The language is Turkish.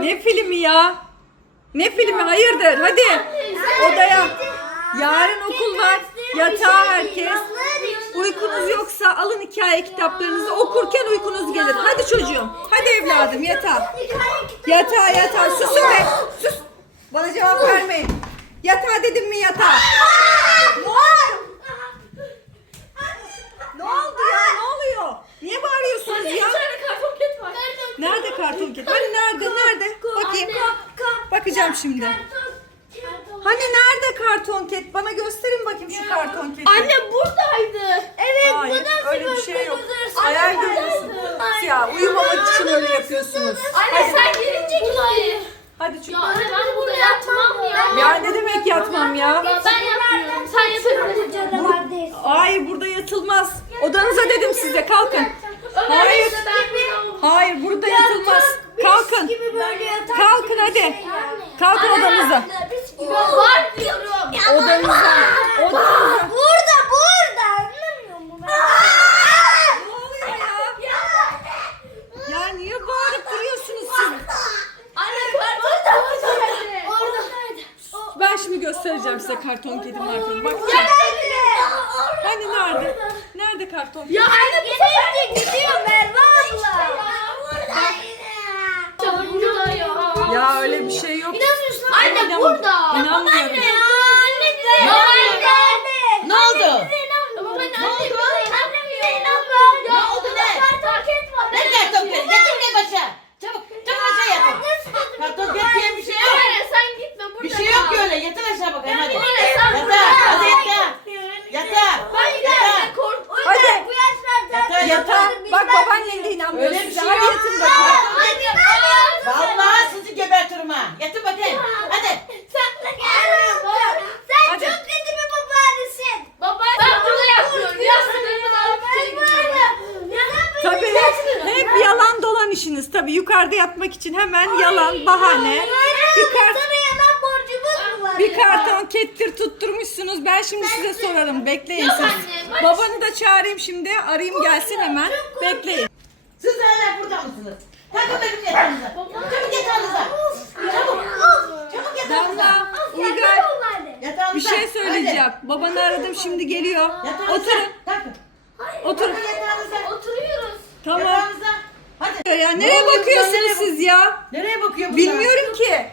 Ne filmi ya? Ne filmi? Hayırdır? Hadi. Odaya. Yarın okul var. Yatağa herkes. Uykunuz yoksa alın hikaye kitaplarınızı okurken uykunuz gelir. Hadi çocuğum. Hadi evladım yatağa. Yatağa yatağa. Susun be. Sus. Bana cevap vermeyin. Yatağa dedim mi yatağa? Ne oldu? Ne oldu ya? Ne oluyor? Niye bağırıyorsunuz Bir ya? tane karton ket var. Nerede karton ket? Hani nerede? Nerede? Bakayım. Bakacağım şimdi. Hani nerede karton ket? Bana gösterin bakayım şu karton keti. Anne buradaydı. Evet Hayır, öyle bir şey yok. Hayal görüyorsunuz. Ya uyumamak için öyle yapıyorsunuz. Anne sen gelince gitti. Hadi Ya çünkü. anne ben burada yatmam ya. Ya ne demek yatmam ya? Ya ben yapmıyorum. Sen yatabilirsin. Hayır burada yatılmaz. Odanıza dedim size kalkın. Ömer Hayır. işte ben burada Hayır burada yatılmaz. Kalkın. Kalkın hadi. Kalkın odanıza. Var diyorum. Odanıza. Odanıza. Burada burada anlamıyor musun? Ne oluyor ya? Ya niye bağırıp duruyorsunuz siz? Anne karton oradaydı. Ben şimdi göstereceğim size karton kedi marton. Bak. Hani nerede? Nerede karton kedi? Ya anne bu sefer de gidiyor Merve abla. Burada ya. Ya öyle bir şey yok. İnanmıyorsun. Anne İnan- burada. İnanmıyorum. Anne ya. Anne de. Ya anne. Ne oldu? Baba anne anne bize inanmıyor. Ne oldu ne? Karton ket var. Ne karton kedi? Getir buraya başa. Çabuk. Çabuk aşağı yatın. Karton kedi diye bir şey yok. Anne sen gitme burada. Bir şey yok kal. ki öyle. Yatın aşağı bakayım hadi. Anne sen burada. Yatağa. Hadi yatağa. Yatağa. Ben Yatağa. giderim. Kork. Hadi. Bu yaşlarda Yatağa. Yatağa. Bak babaannen de inanmıyor Öyle bir size. şey Hadi yok. yatın bakayım. Anne bak. Vallahi sizi gebertirim ha. Yatın bakayım. Hadi. Sen Hadi. çok kötü bir babaannesin. Baba ben burada yapıyorum. Yastıklarımı da alıp içeri gidiyorum. Tabii hep yalan dolan işiniz. Tabii yukarıda yatmak için hemen yalan, bahane. Bir kart Sana yalan borcumuz mu var? bir karton kettir tutturmuşsunuz. Ben şimdi size sorarım. Bekleyin Yok siz. anne, Babanı da çağırayım şimdi. Arayayım gelsin hemen. Bekleyin. Siz hala burada mısınız? Kalkın bakayım yatağınıza. Çabuk yatağınıza. Çabuk. Çabuk yatağınıza. Damla, Uygar Yatağınıza. bir şey söyleyeceğim. Babanı aradım şimdi geliyor. Hadi. Oturun. Kalkın yatağınıza. Oturuyoruz. Tamam. Yatağınıza. Hadi. Ya nereye Ne oluyor? bakıyorsunuz Nereye bak- siz ya? Nereye bakıyor bunlar? Bilmiyorum ki.